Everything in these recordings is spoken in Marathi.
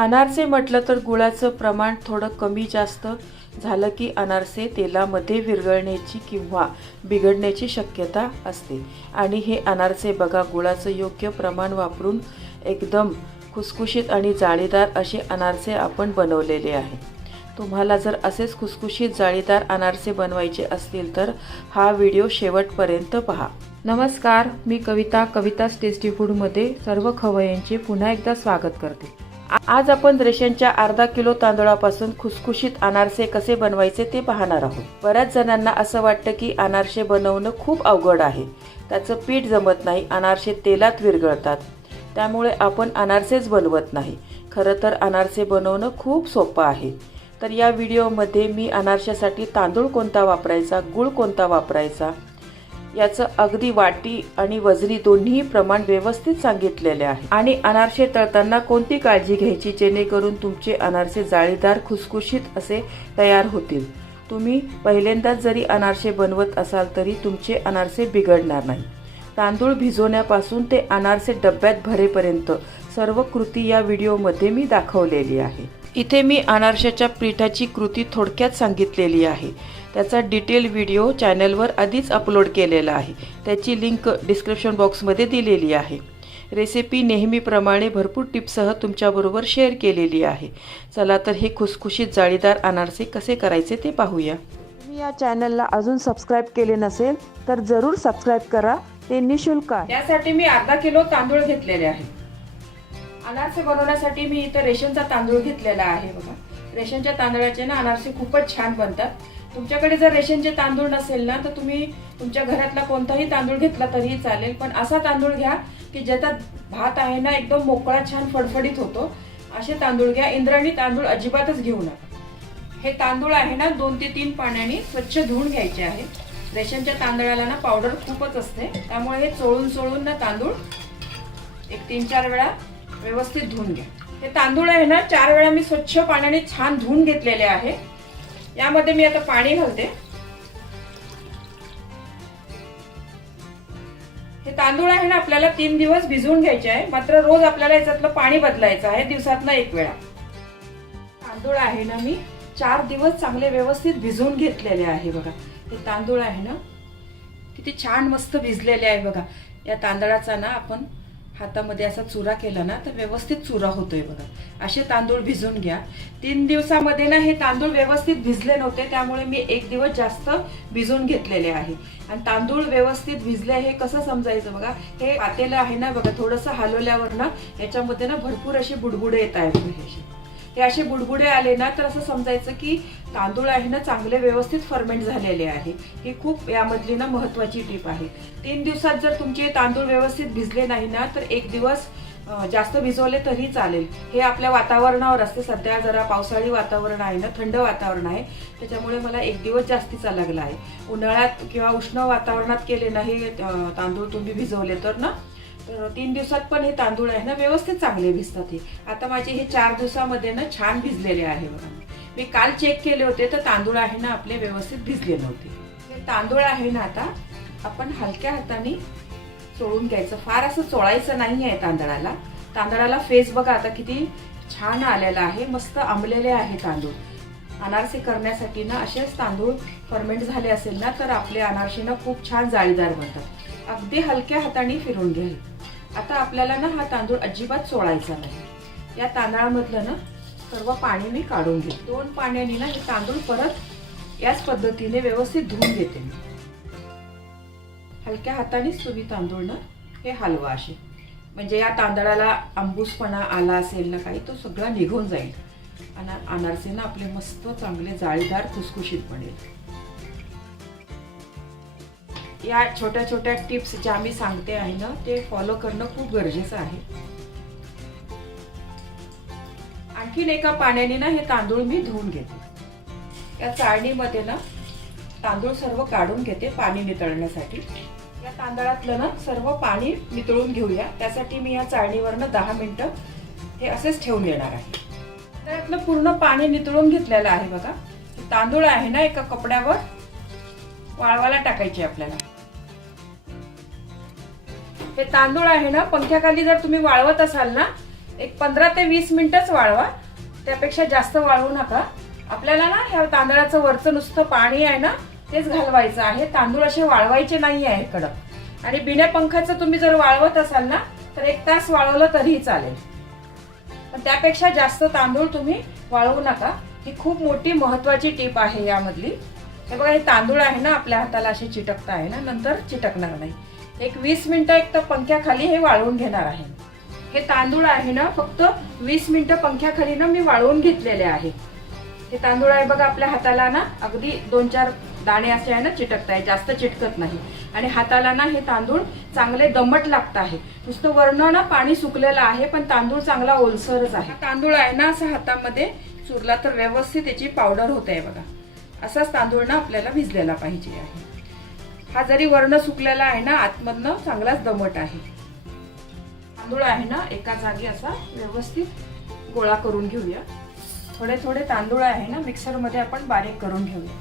अनारसे म्हटलं तर गुळाचं प्रमाण थोडं कमी जास्त झालं की अनारसे तेलामध्ये विरघळण्याची किंवा बिघडण्याची शक्यता असते. आणि हे अनारसे बघा गुळाचं योग्य प्रमाण वापरून एकदम खुसखुशीत आणि जाळीदार असे अनारसे आपण बनवलेले आहे. तुम्हाला जर असेच खुसखुशीत जाळीदार अनारसे बनवायचे असतील तर हा व्हिडिओ शेवटपर्यंत पहा. नमस्कार मी कविता कविताज टेस्टी फूडमध्ये सर्व खवय्यांचे पुन्हा एकदा स्वागत करते. आज आपण रेशनच्या अर्धा किलो तांदळापासून खुसखुशीत अनारसे कसे बनवायचे ते पाहणार आहोत. बऱ्याच जणांना असं वाटतं की अनारसे बनवणं खूप अवघड आहे. त्याचं पीठ जमत नाही अनारसे तेलात विरघळतात. त्यामुळे आपण अनारसेच बनवत नाही. खरं तर अनारसे बनवणं खूप सोपं आहे. तर या व्हिडिओमध्ये मी अनारशासाठी तांदूळ कोणता वापरायचा गूळ कोणता वापरायचा याचं अगदी वाटी आणि वजनी दोन्ही प्रमाण व्यवस्थित सांगितलेले आहे. आणि अनारसे तळताना कोणती काळजी घ्यायची जेणेकरून तुमचे अनारसे जाळीदार खुसखुशीत असे तयार होतील? तुम्ही पहिल्यांदाच जरी अनारसे बनवत असाल तरी तुमचे अनारसे बिघडणार नाही. तांदूळ भिजवण्यापासून ते अनारसे डब्यात भरेपर्यंत सर्व कृती या व्हिडिओमध्ये मी दाखवलेली आहे. इथे मी अनारशाच्या पिठाची कृती थोडक्यात सांगितलेली आहे. त्याचा डिटेल व्हिडिओ चॅनलवर आधीच अपलोड केलेला आहे. त्याची लिंक डिस्क्रिप्शन बॉक्समध्ये दिलेली आहे. रेसिपी नेहमीप्रमाणे भरपूर टिप्ससह तुमच्याबरोबर शेअर केलेली आहे. चला तर हे खुसखुशीत जाळीदार अनारसे कसे करायचे ते पाहूया. तुम्ही या चॅनलला अजून सबस्क्राईब केले नसेल तर जरूर सबस्क्राईब करा. ते निशुल्क आहे. त्यासाठी मी अर्धा किलो तांदूळ घेतलेले आहे अनारसे बनवण्यासाठी मी इथं रेशनचा तांदूळ घेतलेला आहे बघा. रेशनच्या तांदळाचे ना अनारसे खूपच छान बनतात. तुमच्याकडे जर रेशनचे तांदूळ नसेल ना तर तुम्ही तुमच्या घरातला कोणताही तांदूळ घेतला तरीही चालेल. पण असा तांदूळ घ्या की ज्याचा भात आहे ना एकदम मोकळा छान फडफडीत होतो. असे तांदूळ घ्या. इंद्राणी तांदूळ अजिबातच घेऊ नका. हे तांदूळ आहे ना दोन ते तीन पाण्याने स्वच्छ धुवून घ्यायचे आहे. रेशनच्या तांदळाला ना पावडर खूपच असते. त्यामुळे हे चोळून चोळून ना तांदूळ एक तीन चार वेळा व्यवस्थित धुवून घ्या. हे तांदूळ आहे ना चार वेळा मी स्वच्छ पाण्याने छान धुवून घेतलेले आहे. यामध्ये मी आता पाणी घालते. हे तांदूळ आहे ना आपल्याला तीन दिवस भिजवून घ्यायचे आहे. मात्र रोज आपल्याला याच्यातलं पाणी बदलायचं आहे दिवसातनं एक वेळा. तांदूळ आहे ना मी चार दिवस चांगले व्यवस्थित भिजवून घेतलेले आहे बघा. हे तांदूळ आहे ना किती छान मस्त भिजलेले आहे बघा. या तांदळाचा ना आपण हातामध्ये असा चुरा केला ना तर व्यवस्थित चुरा होतोय बघा. असे तांदूळ भिजून घ्या. तीन दिवसामध्ये ना हे तांदूळ व्यवस्थित भिजले नव्हते त्यामुळे मी एक दिवस जास्त भिजून घेतलेले आहे. आणि तांदूळ व्यवस्थित भिजले हे कसं समजायचं बघा? हे पातेलं आहे ना बघा थोडंसं हलवल्यावर ना याच्यामध्ये ना भरपूर असे बुडबुडे येत आहेत. ते हे असे. बुडबुडे आले ना तर असं समजायचं की तांदूळ आहे ना चांगले व्यवस्थित फर्मेंट झालेले आहे. ही खूप यामधली ना महत्वाची टीप आहे. तीन दिवसात जर तुमचे तांदूळ व्यवस्थित भिजले नाही ना तर एक दिवस जास्त भिजवले तरी चालेल. हे आपल्या वातावरणावर असते. सध्या जरा पावसाळी वातावरण आहे ना थंड वातावरण आहे. त्याच्यामुळे मला एक दिवस जास्तीचा लागला आहे. उन्हाळ्यात किंवा उष्ण वातावरणात केले नाही तांदूळ तुम्ही भिजवले तर ना तर तीन दिवसात पण हे तांदूळ आहे ना व्यवस्थित चांगले भिजतात हे. आता माझे हे चार दिवसामध्ये ना छान भिजलेले आहे बघा. मी काल चेक केले होते तर तांदूळ आहे ना आपले व्यवस्थित भिजले नव्हते हे तांदूळ आहे ना आता आपण हलक्या हाताने चोळून घ्यायचं. फार असं चोळायचं नाही आहे तांदळाला. तांदळाला फेस बघा आता किती छान आलेला आहे मस्त आंबलेले आहे तांदूळ. अनारसे करण्यासाठी ना असेच तांदूळ फर्मेंट झाले असेल ना तर आपले अनारसे ना खूप छान जाळीदार बनतात. अगदी हलक्या हाताने फिरून घ्याल आता आपल्याला ना हा तांदूळ अजिबात चोळायचा नाही. या तांदळामधलं ना सर्व पाणी मी काढून घेते. दोन पाण्याने ना हे तांदूळ परत याच पद्धतीने व्यवस्थित धुवून घेते मी. हलक्या हातानेच तुम्ही तांदूळ ना हे हलवा असे. म्हणजे या तांदळाला आंबूसपणा आला असेल ना काही तो सगळा निघून जाईल. आणि अनारसे ना आपले मस्त चांगले जाळीदार खुसखुशीत बनेल. या छोट्या छोट्या टिप्स ज्या मी सांगते आहे ना ते फॉलो करणं खूप गरजेचं आहे. आणखीन एका पाण्याने ना हे तांदूळ मी धुवून घेते. या चाळणीमध्ये ना तांदूळ सर्व काढून घेते पाणी नितळण्यासाठी या तांदळातलं ना सर्व पाणी नितळून घेऊया. त्यासाठी मी या चाळणीवरनं दहा मिनटं हे असेच ठेवून येणार आहे. तांदळातलं पूर्ण पाणी नितळून घेतलेलं आहे बघा. तांदूळ आहे ना एका कपड्यावर वाळवायला टाकायचे आपल्याला. हे तांदूळ आहे ना पंख्याखाली जर तुम्ही वाळवत असाल ना एक पंधरा ते वीस मिनिटच वाळवा. त्यापेक्षा जास्त वाळवू नका. आपल्याला ना ह्या तांदळाचं वरचं नुसतं पाणी आहे ना तेच घालवायचं आहे. तांदूळ असे वाळवायचे नाही आहे कडक आणि बिना पंखाचं तुम्ही जर वाळवत असाल ना तर एक तास वाळवलं तरीही चालेल. पण त्यापेक्षा जास्त तांदूळ तुम्ही वाळवू नका. ही खूप मोठी महत्वाची टीप आहे यामधली. हे बघा हे तांदूळ आहे ना आपल्या हाताला असे चिटकता आहे ना नंतर चिटकणार नाही. एक वीस मिनिटं एक तर पंख्याखाली हे वाळवून घेणार आहे. हे तांदूळ आहे ना फक्त वीस मिनिटं पंख्याखाली ना मी वाळवून घेतलेले आहे. हे तांदूळ आहे बघा आपल्या हाताला ना अगदी दोन चार दाणे असे आहे ना चिटकत आहे जास्त चिटकत नाही. आणि हाताला ना हे तांदूळ चांगले दमट लागत आहे. नुसतं वर्ण ना पाणी सुकलेलं आहे पण तांदूळ चांगला ओलसरच आहे. तांदूळ आहे ना असं हातामध्ये चुरला तर व्यवस्थित याची पावडर होत आहे बघा. असाच तांदूळ ना आपल्याला भिजलेला पाहिजे आहे. हा जरी वर्ण सुकलेला आहे ना आतमधनं चांगलाच दमट आहे. तांदूळ आहे ना एका जागी असा व्यवस्थित गोळा करून घेऊया. थोडे थोडे तांदूळ आहे ना मिक्सरमध्ये आपण बारीक करून घेऊया.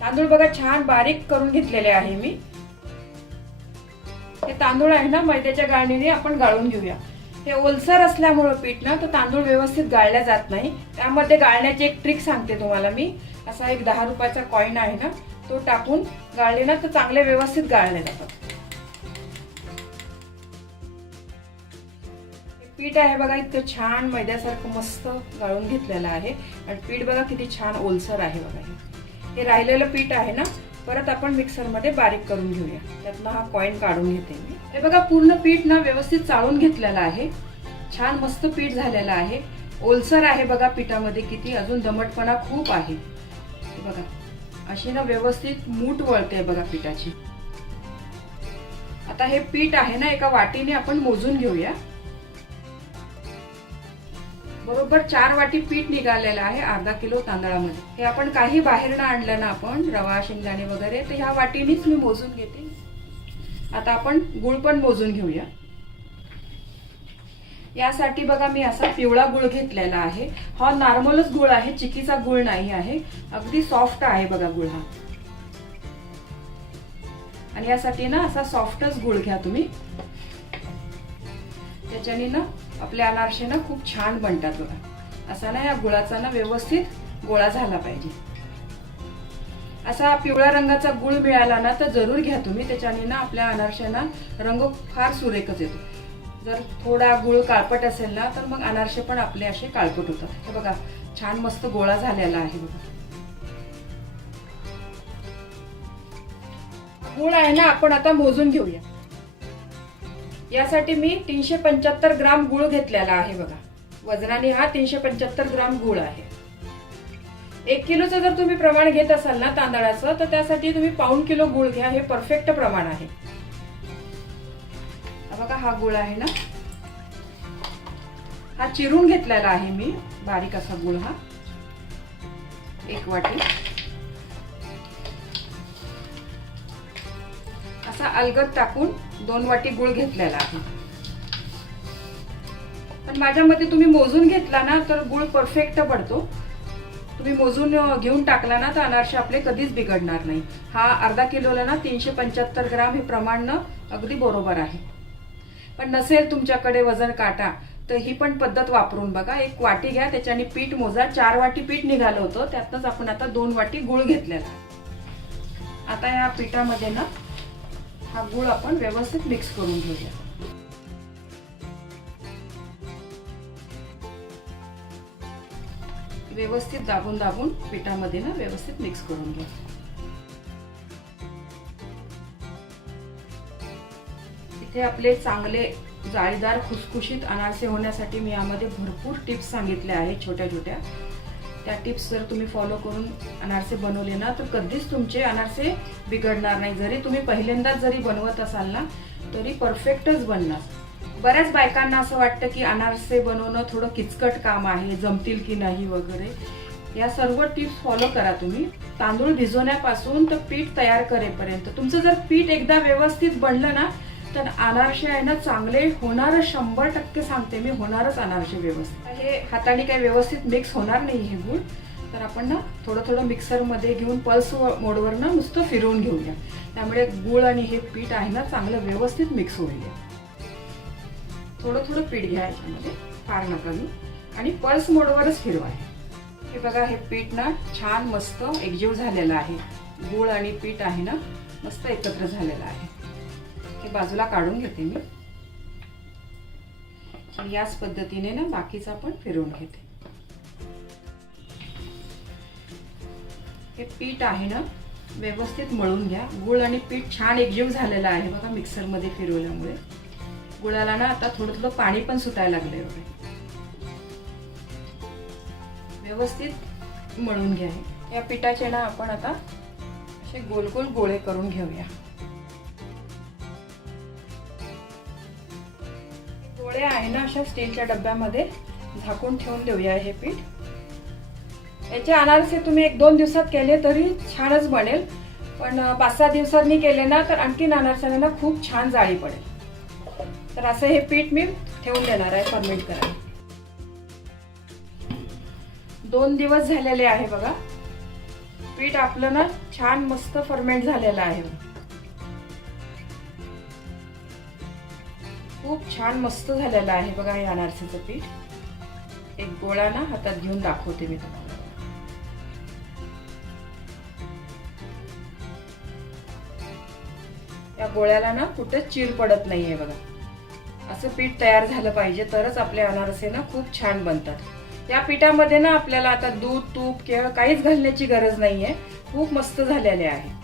तांदूळ बघा छान बारीक करून घेतलेले आहे मी. हे तांदूळ आहे ना मैद्याच्या गाळणीने आपण गाळून घेऊया. हे ओलसर असल्यामुळं पीठ ना तर तांदूळ व्यवस्थित गाळल्या जात नाही. त्यामध्ये गाळण्याची एक ट्रिक सांगते तुम्हाला मी. असा एक दहा रुपयाचा कॉईन आहे ना तो टाकून गाळले ना तर चांगले व्यवस्थित गाळले जातात. पीठ आहे बघा इतकं छान मैद्यासारखं मस्त गाळून घेतलेलं आहे. आणि पीठ बघा किती छान ओलसर आहे बघा हे. राहिलेलं पीठ आहे ना परत आपण मिक्सरमध्ये बारीक करून घेऊया. त्यातनं हा कॉईन काढून घेते मी. हे बघा पूर्ण पीठ ना व्यवस्थित चाळून घेतलेलं आहे. छान मस्त पीठ झालेलं आहे. ओलसर आहे बघा पिठामध्ये किती अजून दमटपणा खूप आहे. बघा. अशी ना व्यवस्थित मूठ वळते बघा पिठाची. आता हे पीठ आहे ना एका वाटीने आपण मोजून घेऊया. बरोबर चार वाटी पीठ निघालेलं आहे अर्धा किलो तांदळामध्ये. हे आपण काही बाहेरनं आणलं ना आपण रवा शेंगदाणे वगैरे तर ह्या वाटीनेच मी मोजून घेते. आता आपण गुळ पण मोजून घेऊया. यासाठी बघा मी असा पिवळा गुळ घेतलेला आहे. हा नॉर्मलच गुळ आहे चिकीचा गुळ नाही आहे. अगदी सॉफ्ट आहे बघा गुळ हा. आणि यासाठी ना असा सॉफ्टच गुळ घ्या तुम्ही. त्याच्याने ना आपले अनारसे ना खूप छान बनतात बघा. असा ना या गुळाचा ना व्यवस्थित गोळा झाला पाहिजे. असा पिवळ्या रंगाचा गुळ मिळाला ना तर जरूर घ्या तुम्ही. त्याच्याने ना आपल्या अनारशांना रंग फार सुरेखच येतो. जर थोडा गुळ काळपट असेल ना तर मग अनारसे पण आपले असे काळपट होतात. हे बघा छान मस्त गोळा झालेला आहे बघा. गुळ आहे ना आपण आता मोजून घेऊया. यासाठी मी तीनशे पंच्याहत्तर ग्राम गुळ घेतलेला आहे बघा. वजनाने हा तीनशे पंच्याहत्तर ग्राम गुळ आहे. एक किलोचं जर तुम्ही प्रमाण घेत असाल ना तांदळाचं तर त्यासाठी तुम्ही पाऊण किलो गुळ घ्या हे परफेक्ट प्रमाण आहे. बघा हा गुळ आहे ना. हा चिरून घेतलेला आहे मी बारीक असा गुळ हा. एक वाटी. असा अलगद टाकून दोन वाटी गुळ घेतलेला आहे. पण माझ्या मते तुम्ही मोजून घेतला ना तर गुळ परफेक्ट पडतो. तुम्ही मोजून घेऊन टाकला ना तर अनारसे आपले कधीच बिघडणार नाही. हा अर्धा किलोला ना तीनशे पंच्याहत्तर ग्राम हे प्रमाण अगदी बरोबर आहे. पण नसेल तुमच्याकडे वजन काटा तर ही पण पद्धत वापरून बघा. एक वाटी घ्या त्याच्याने पीठ मोजा. चार वाटी पीठ निघालं होतं त्यातनंच आपण आता दोन वाटी गुळ घेतलेला आता या पिठामध्ये ना हा गुळ आपण व्यवस्थित मिक्स करून घेऊया. व्यवस्थित दाबून दाबून पिठामध्ये ना व्यवस्थित मिक्स करून घ्या. हे आपले चांगले जाळीदार खुसखुशीत अनारसे होण्यासाठी मी यामध्ये भरपूर टिप्स सांगितल्या आहेत छोट्या छोट्या. त्या टिप्स जर तुम्ही फॉलो करून अनारसे बनवले ना तर कधीच तुमचे अनारसे बिघडणार नाही. जरी तुम्ही पहिल्यांदाच जरी बनवत असाल ना तरी परफेक्टच बनणार. बऱ्याच बायकांना असं वाटतं की अनारसे बनवणं थोडं किचकट काम आहे जमतील की नाही वगैरे. या सर्व टिप्स फॉलो करा तुम्ही. तांदूळ भिजवण्यापासून तर पीठ तयार करेपर्यंत. तुमचं जर पीठ एकदा व्यवस्थित बनलं ना तर अनारसे आहे ना चांगले होणार शंभर टक्के सांगते मी होणारच अनारसे व्यवस्थित. हे हाताने काही व्यवस्थित मिक्स होणार नाही हे गुळ. तर आपण ना थोडं थोडं मिक्सरमध्ये घेऊन पल्स मोडवर ना नुसतं फिरवून घेऊया. त्यामुळे गुळ आणि हे पीठ आहे ना चांगलं व्यवस्थित मिक्स होईल थोडं थोडं पीठ घ्या याच्यामध्ये फार नका मी आणि पल्स मोडवरच फिरवा हे बघा हे पीठ ना छान मस्त एकजीव झालेलं आहे. गूळ आणि पीठ आहे ना मस्त एकत्र झालेलं आहे. ते बाजूला काढून घेते मी. आणि याच पद्धतीने ना बाकीचा पण फिरवून घेते. हे पीठ आहे ना व्यवस्थित मळून घ्या. गुळ आणि पीठ छान एकजीव झालेला आहे बघा मिक्सरमध्ये फिरवल्यामुळे. गुळाला ना आता थोडं थोडं पाणी पण सुटायला लागलंय बघा. व्यवस्थित मळून घ्या या पिठाचे ना आपण आता असे गोल गोल गोळे करून घेऊया. गोळे आहे ना अशा स्टीलच्या डब्यामध्ये झाकून ठेवून देऊया हे पीठ. याचे अनारसे तुम्ही एक दोन दिवसात केले तरी छानच बनेल. पण पाच सहा दिवसांनी केले ना तर आणखीन अनारसांना खूप छान जाळी पडेल. तर असं हे पीठ मी ठेवून देणार आहे फर्मेंट करायला. दोन दिवस झालेले आहे बघा. पीठ आपलं ना छान मस्त फर्मेंट झालेलं आहे. खूप छान मस्त झालेलं आहे बघा हे अनारसेचं पीठ. एक गोळा ना हातात घेऊन दाखवते मी तुम्हाला. या गोळ्याला ना कुठेच चीर पडत नाहीये बघा. असं पीठ तयार झालं पाहिजे तरच आपले अनारसे ना खूप छान बनतात. या पिठामध्ये ना आपल्याला आता दूध तूप केळ काहीच घालण्याची गरज नाहीये. खूप मस्त झालेले आहे.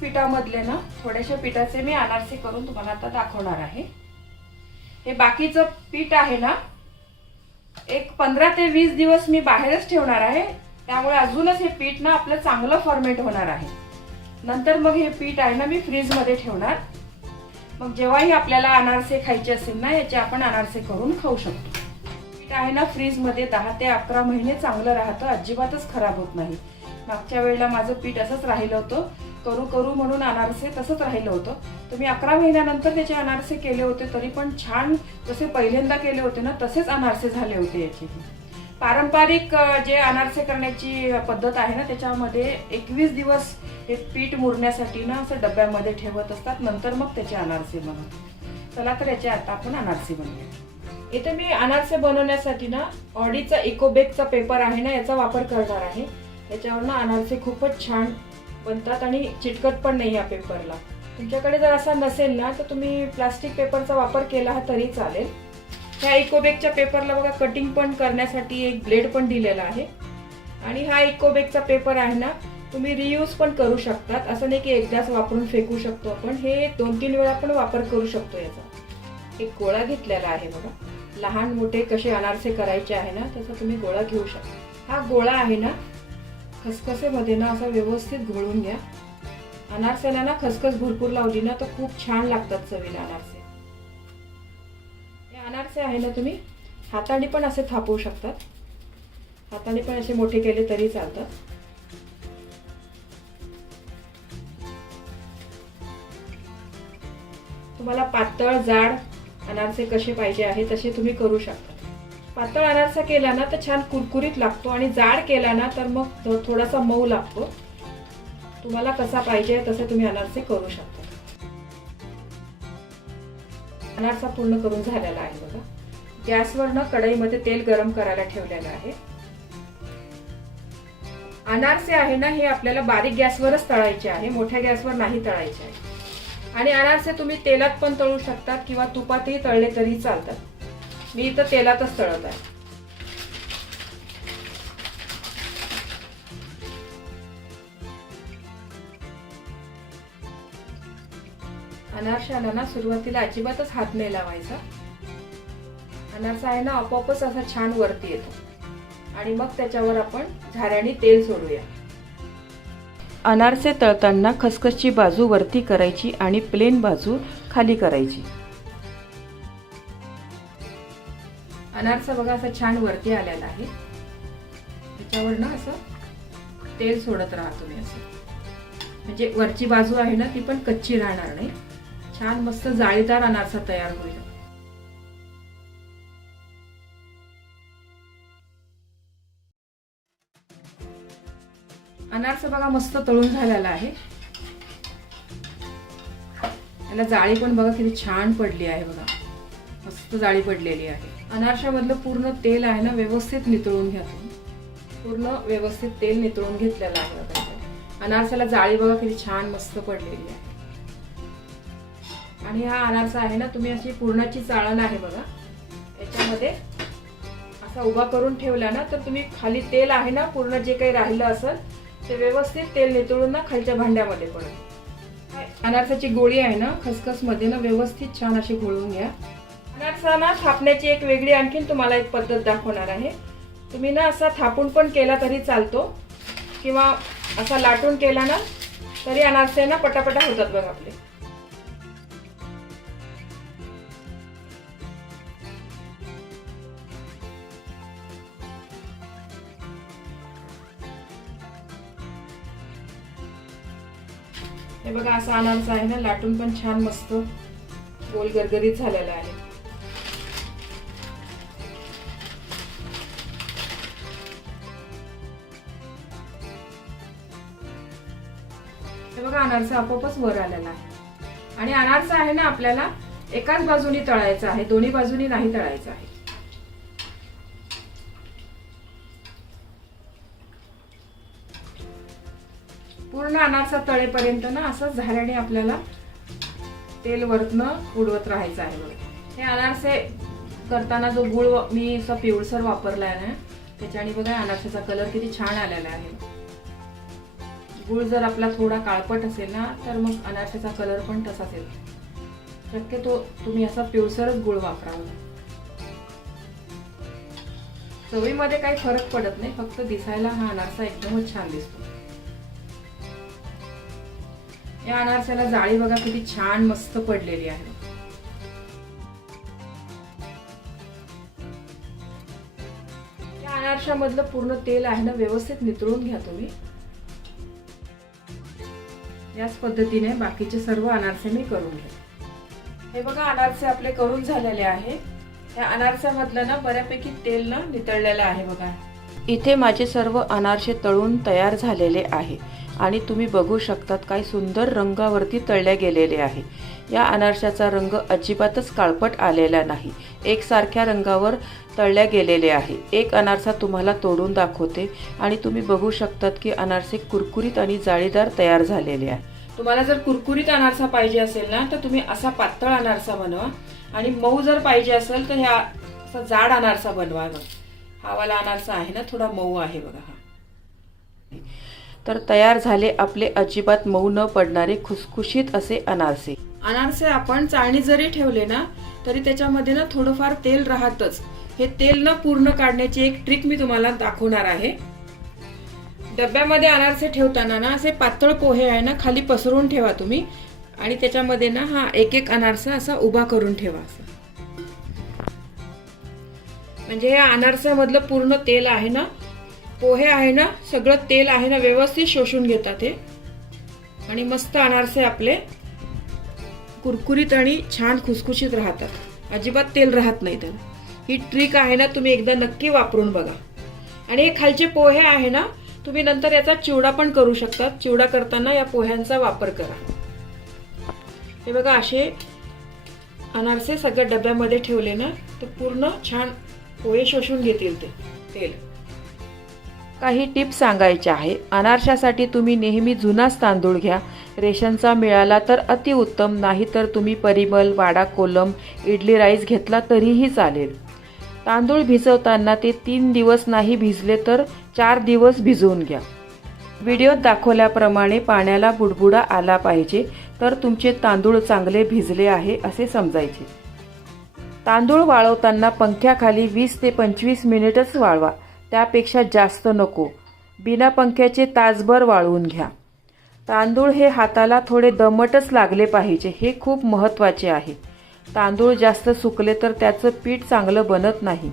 पिठामधले ना थोड्याशा पिठाचे मी अनारसे करून तुम्हाला आता दाखवणार आहे. हे बाकीचं पीठ आहे ना एक पंधरा ते वीस दिवस मी बाहेरच ठेवणार आहे. त्यामुळे अजूनच हे पीठ ना आपलं चांगलं फॉर्मेट होणार आहे. नंतर मग हे पीठ आहे ना मी फ्रीजमध्ये ठेवणार. मग जेव्हाही आपल्याला अनारसे खायचे असेल ना याचे आपण अनारसे करून खाऊ शकतो. पीठ आहे ना फ्रीजमध्ये दहा ते अकरा महिने चांगलं राहतं अजिबातच खराब होत नाही. मागच्या वेळेला माझं पीठ असंच राहिलं होतं. करू करू म्हणून अनारसे तसंच राहिलं होतं. तर मी अकरा महिन्यानंतर त्याचे अनारसे केले होते तरी पण छान जसे पहिल्यांदा केले होते ना तसेच अनारसे झाले होते याचे. पारंपरिक जे अनारसे करण्याची पद्धत आहे ना त्याच्यामध्ये एकवीस दिवस हे पीठ मुरण्यासाठी ना असं डब्यामध्ये ठेवत असतात. नंतर मग त्याचे अनारसे बनवतात. चला तर याचे आता आपण अनारसे बनवूया. इथे मी अनारसे बनवण्यासाठी ना ऑडीचा इकोबेकचा पेपर आहे ना याचा वापर करणार आहे. याच्यावर ना अनारसे खूपच छान बनतात आणि चिटकत पण नाही या पेपरला. तुमच्याकडे जर असा नसेल ना तर तुम्ही प्लास्टिक पेपरचा वापर केला हा तरी चालेल. ह्या इकोबेकच्या पेपरला बघा कटिंग पण करण्यासाठी एक ब्लेड पण दिलेला आहे. आणि हा इकोबेकचा पेपर आहे ना तुम्ही रियूज पण करू शकतात. असं नाही की एकदाच वापरून फेकू शकतो आपण. हे दोन तीन वेळा पण वापर करू शकतो याचा. एक गोळा घेतलेला आहे बघा. लहान मोठे कसे अनारसे करायचे आहे ना त्याचा तुम्ही गोळा घेऊ शकता. हा गोळा आहे ना खसखसेमध्ये ना असं व्यवस्थित घोळून घ्या. अनारसेला ना खसखस भरपूर लावली ना तर खूप छान लागतात चवीला अनारसे. हे अनारसे आहे ना तुम्ही हाताने पण असे थापवू शकतात. हाताने पण असे मोठे केले तरी चालतात. तुम्हाला पातळ जाड अनारसे कसे पाहिजे आहे तसे तुम्ही करू शकता. पातळ अनारसा केला ना तर छान कुरकुरीत लागतो आणि जाड केला ना तर मग थो- थोडासा मऊ लागतो. तुम्हाला कसा पाहिजे तसे तुम्ही अनारसे करू शकता. अनारसा पूर्ण करून झालेला आहे बघा. गॅसवर ना कढईमध्ये तेल गरम करायला ठेवलेलं आहे. अनारसे आहे ना हे आपल्याला बारीक गॅसवरच तळायचे आहे मोठ्या गॅसवर नाही तळायचे आहे. आणि अनारसे तुम्ही तेलात पण तळू शकतात किंवा तुपातही तळले तरी चालतात. मी इथं तेलातच तळत आहे. अनारशाला ना सुरुवातीला अजिबातच हात नाही लावायचा. अनारसा आहे ना आपोआपच असा छान वरती येतो. आणि मग त्याच्यावर आपण झाऱ्याने तेल सोडूया. अनारसे तळताना खसखसची बाजू वरती करायची आणि प्लेन बाजू खाली करायची. अनारसा बघा असं छान वरती आलेला आहे. त्याच्यावर ना असं तेल सोडत राहा तुम्ही असं. म्हणजे वरची बाजू आहे ना ती पण कच्ची राहणार नाही. छान मस्त जाळीदार अनारसा तयार होईल. अनारसा बघा मस्त तळून झालेला आहे. याला जाळी पण बघा किती छान पडली आहे बघा. मस्त जाळी पडलेली आहे. अनारशामधलं पूर्ण तेल आहे ना व्यवस्थित नितळून घ्या तुम्ही. पूर्ण व्यवस्थित तेल नितळून घेतलेलं आहे अनारसाला जाळी बघा किती छान मस्त पडलेली आहे. आणि हा अनारसा आहे ना तुम्ही अशी पूर्णाची चाळण आहे बघा. याच्यामध्ये असा उभा करून ठेवला ना तर तुम्ही खाली तेल आहे ना पूर्ण जे काही राहिलं असेल ते व्यवस्थित तेल नितळून ना खालच्या भांड्यामध्ये पडेल. अनारसाची गोळी आहे ना खसखसमध्ये ना व्यवस्थित छान अशी घोळून घ्या. अनारसा ना थापण्याची एक वेगळी आणखीन तुम्हाला एक पद्धत दाखवणार आहे. तुम्ही ना असा थापून पण केला तरी चालतो. किंवा असा लाटून केला ना तरी अनारसे ना पटापटा होतात बघ आपले. हे बघा असा अनारसा आहे ना लाटून पण छान मस्त गोल गरगरीत झालेला आहे. अनारसा आपोआपच वर आलेला आहे. आणि अनारसा आहे ना आपल्याला एकाच बाजूनी तळायचा आहे दोन्ही बाजूनी नाही तळायचा आहे. पूर्ण अनारसा तळेपर्यंत ना असं झाल्याने आपल्याला तेल वरतनं उडवत राहायचं आहे बघा. हे अनारसे करताना जो गुळ मी असा पिवळसर वापरला आहे ना त्याच्याने बघा अनारसाचा कलर किती छान आलेला आहे. गुळ जर आपला थोडा काळपट असेल ना तर मग अनारशाचा कलर पण तसाच येतो. शक्यतो तुम्ही असा पिवसरच गुळ वापरावा चवीमध्ये काही फरक पडत नाही फक्त दिसायला हा अनारसा एकदमच छान दिसतो. या अनारसाला जाळी बघा किती छान मस्त पडलेली आहे. या अनारशामधलं पूर्ण तेल आहे ना व्यवस्थित नितळून घ्या तुम्ही. याच पद्धतीने बाकीचे सर्व अनारसे मी करून घ्या हे बघा अनारसे आपले करून झालेले आहे. या अनारसामधलं ना बऱ्यापैकी तेल ना नितळलेलं आहे बघा. इथे माझे सर्व अनारसे तळून तयार झालेले आहे. आणि तुम्ही बघू शकतात काय सुंदर रंगावरती तळल्या गेलेले आहे. या अनारशाचा रंग अजिबातच काळपट आलेला नाही. एकसारख्या रंगावर तळल्या गेलेले आहे. एक अनारसा तुम्हाला तोडून दाखवते आणि तुम्ही बघू शकतात की अनारसे कुरकुरीत आणि जाळीदार तयार झालेले आहे. तुम्हाला जर कुरकुरीत अनारसा पाहिजे असेल ना तर तुम्ही असा पातळ अनारसा बनवा आणि मऊ जर पाहिजे असेल तर ह्या असा जाड अनारसा बनवा हा वाला अनारसा आहे ना थोडा मऊ आहे बघा हा. तर तयार झाले आपले अजिबात मऊ न पडणारे खुसखुशीत असे अनारसे. अनारसे आपण चाळणी जरी ठेवले ना तरी त्याच्यामध्ये ना थोडंफार तेल राहतच. हे तेल ना पूर्ण काढण्याची एक ट्रिक मी तुम्हाला दाखवणार आहे. डब्यामध्ये अनारसे ठेवताना ना असे पातळ पोहे आहे ना खाली पसरून ठेवा तुम्ही. आणि त्याच्यामध्ये ना हा एक एक अनारसा असा उभा करून ठेवा असा. म्हणजे या अनारसामधलं पूर्ण तेल आहे ना पोहे आहे ना सगळं तेल आहे ना व्यवस्थित शोषून घेतात हे. आणि मस्त अनारसे आपले कुरकुरीत आणि छान खुसखुशीत राहतात. अजिबात तेल राहत नाही त्याला. ही ट्रिक आहे ना तुम्ही एकदा नक्की वापरून बघा. आणि हे खालचे पोहे आहे ना तुम्ही नंतर याचा चिवडा पण करू शकतात. चिवडा करताना या पोह्यांचा वापर करा. हे बघा असे अनारसे सगळ्या डब्यामध्ये ठेवले ना तर पूर्ण छान पोहे शोषून घेतील ते तेल. काही टिप्स सांगायच्या आहे. अनारशासाठी तुम्ही नेहमी जुनाच तांदूळ घ्या. रेशनचा मिळाला तर अतिउत्तम नाही तर तुम्ही परिमल वाडा कोलम इडली राईस घेतला तरीही चालेल. तांदूळ भिजवताना ते तीन दिवस नाही भिजले तर चार दिवस भिजवून घ्या. व्हिडिओत दाखवल्याप्रमाणे पाण्याला बुडबुडा आला पाहिजे तर तुमचे तांदूळ चांगले भिजले आहे असे समजायचे. तांदूळ वाळवताना पंख्याखाली वीस ते पंचवीस मिनिटच वाळवा. त्यापेक्षा जास्त नको. बिना पंख्याचे तासभर वाळवून घ्या. तांदूळ हे हाताला थोडे दमटच लागले पाहिजे हे खूप महत्त्वाचे आहे. तांदूळ जास्त सुकले तर त्याचं पीठ चांगलं बनत नाही.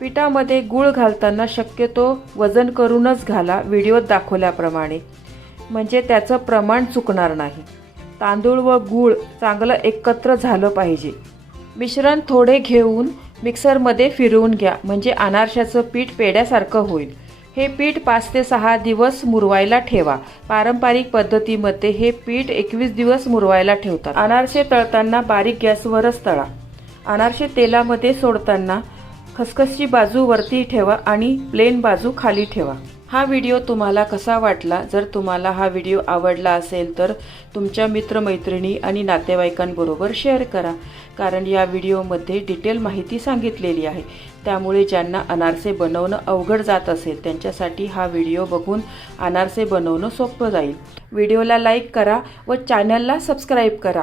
पिठामध्ये गूळ घालताना शक्यतो वजन करूनच घाला व्हिडिओत दाखवल्याप्रमाणे. म्हणजे त्याचं प्रमाण चुकणार नाही. तांदूळ व गूळ चांगलं एकत्र झालं पाहिजे. मिश्रण थोडे घेऊन मिक्सरमध्ये फिरवून घ्या. म्हणजे अनारशाचं पीठ पेड्यासारखं होईल. हे पीठ पाच ते सहा दिवस मुरवायला ठेवा. पारंपरिक पद्धतीमध्ये हे पीठ एकवीस दिवस मुरवायला ठेवतात. अनारसे तळताना बारीक गॅसवरच तळा. अनारसे तेलामध्ये सोडताना खसखसची बाजू वरती ठेवा आणि प्लेन बाजू खाली ठेवा. हा व्हिडिओ तुम्हाला कसा वाटला? जर तुम्हाला हा व्हिडिओ आवडला असेल तर तुमच्या मित्रमैत्रिणी आणि नातेवाईकांबरोबर शेअर करा. कारण या व्हिडिओमध्ये डिटेल माहिती सांगितलेली आहे. त्यामुळे ज्यांना अनारसे बनवणं अवघड जात असेल त्यांच्यासाठी हा व्हिडिओ बघून अनारसे बनवणं सोपं जाईल. व्हिडिओला लाईक करा व चॅनलला सबस्क्राईब करा.